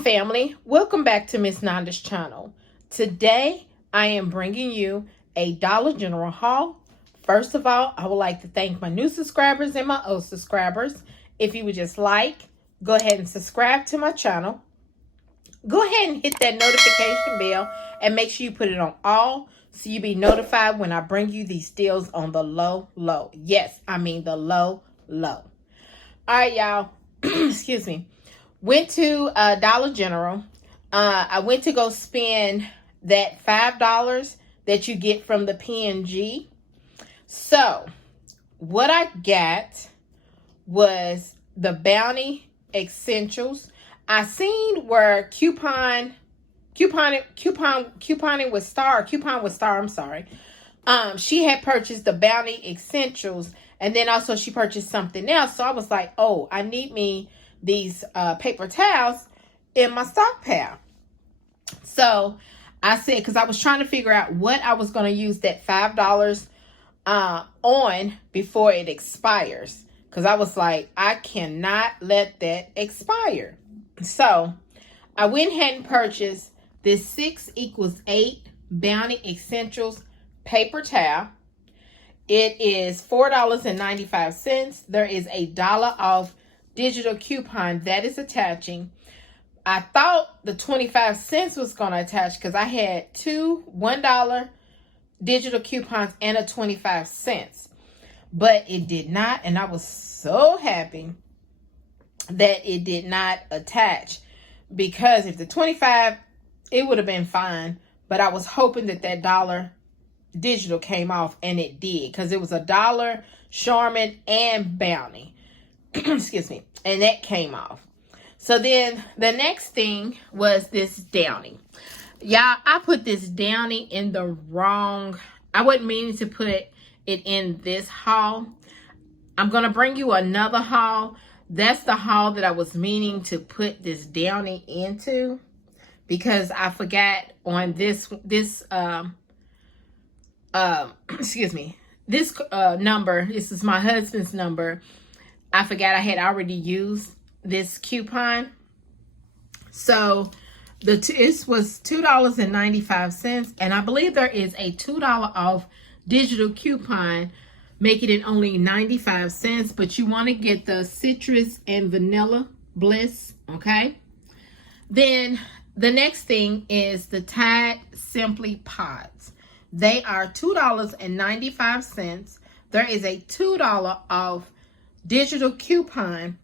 family, welcome back to Miss Nanda's channel. Today I am bringing you a Dollar General haul. First of all, I would like to thank my new subscribers and my old subscribers. If you would just go ahead and subscribe to my channel. Go ahead and hit that notification bell and make sure you put it on all so you'll be notified when I bring you these deals on the low. Yes, I mean the low. All right, y'all. Excuse me. Went to Dollar General. I went to go spend that $5 that you get from the P&G. So, what I got was the Bounty Essentials. I seen where couponing with Star, I'm sorry. She had purchased the Bounty Essentials, and then also she purchased something else. So I was like, oh, I need me these paper towels in my stockpile. So I said, because I was trying to figure out what I was going to use that $5 on before it expires. Because I was like, I cannot let that expire. So I went ahead and purchased this 6 = 8 Bounty Essentials paper towel. It is $4.95. There is a $1 off digital coupon that is attaching. I thought the 25 cents was going to attach because I had two $1 digital coupons and a 25 cents. But it did not, and I was so happy that it did not attach, because if the 25, it would have been fine, but I was hoping that that $1 digital came off, and it did, because it was a $1 Charmin and Bounty. Excuse me. And that came off. So then the next thing was this Downy. Y'all, I put this Downy in the wrong. I wasn't meaning to put it in this haul. I'm going to bring you another haul. That's the haul that I was meaning to put this Downy into, because I forgot on this excuse me, this number. This is my husband's number. I forgot I had already used this coupon. So it was $2.95, and I believe there is a $2 off digital coupon, making it only 95 cents, but you want to get the citrus and vanilla bliss, okay? Then the next thing is the Tide Simply Pods. They are $2.95. There is a $2 off digital coupon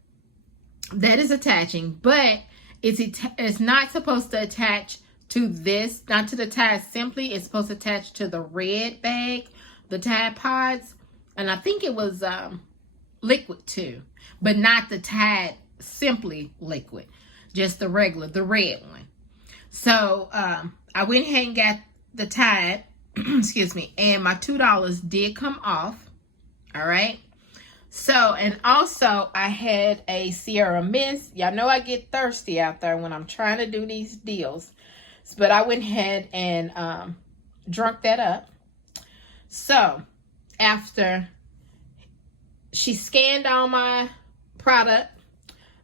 that is attaching, but it's not supposed to attach to this, not to the Tide Simply. It's supposed to attach to the red bag, the Tide Pods, and I think it was liquid too, but not the Tide Simply liquid, just the regular, the red one. So I went ahead and got the Tide, excuse me, and my $2 did come off. All right. So, and also I had a Chere'er Mist. Y'all know I get thirsty out there when I'm trying to do these deals. But I went ahead and drunk that up. So, after she scanned all my product,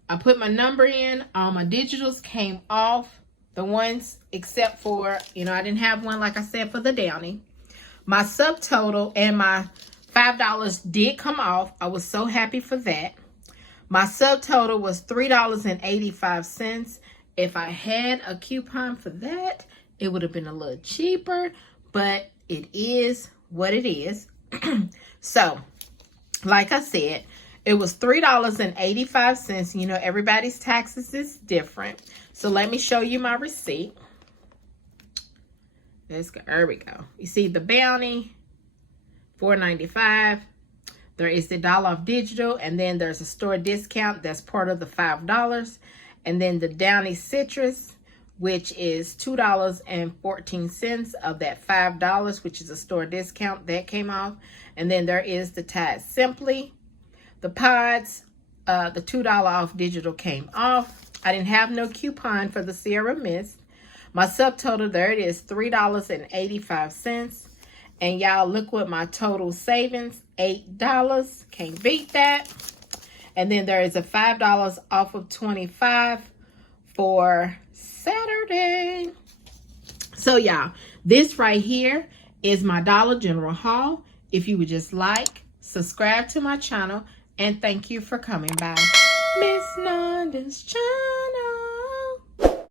I put my number in. All my digitals came off. The ones except for, I didn't have one, like I said, for the Downy. My subtotal and my $5 did come off. I was so happy for that. My subtotal was $3.85. If I had a coupon for that, it would have been a little cheaper, but it is what it is. So, like I said, it was $3.85. Everybody's taxes is different. So let me show you my receipt. There we go. You see the Bounty, $4.95. There is the $1 off digital, and then there's a store discount that's part of the $5. And then the Downy Citrus, which is $2.14 of that $5, which is a store discount that came off. And then there is the Tide Simply, the Pods, the $2 off digital came off. I didn't have no coupon for the Chere'er Mist. My subtotal, there it is, $3.85. And y'all, look what my total savings, $8. Can't beat that. And then there is a $5 off of 25 for Saturday. So y'all, this right here is my Dollar General haul. If you would just like, subscribe to my channel, and thank you for coming by Miss Nanda's channel.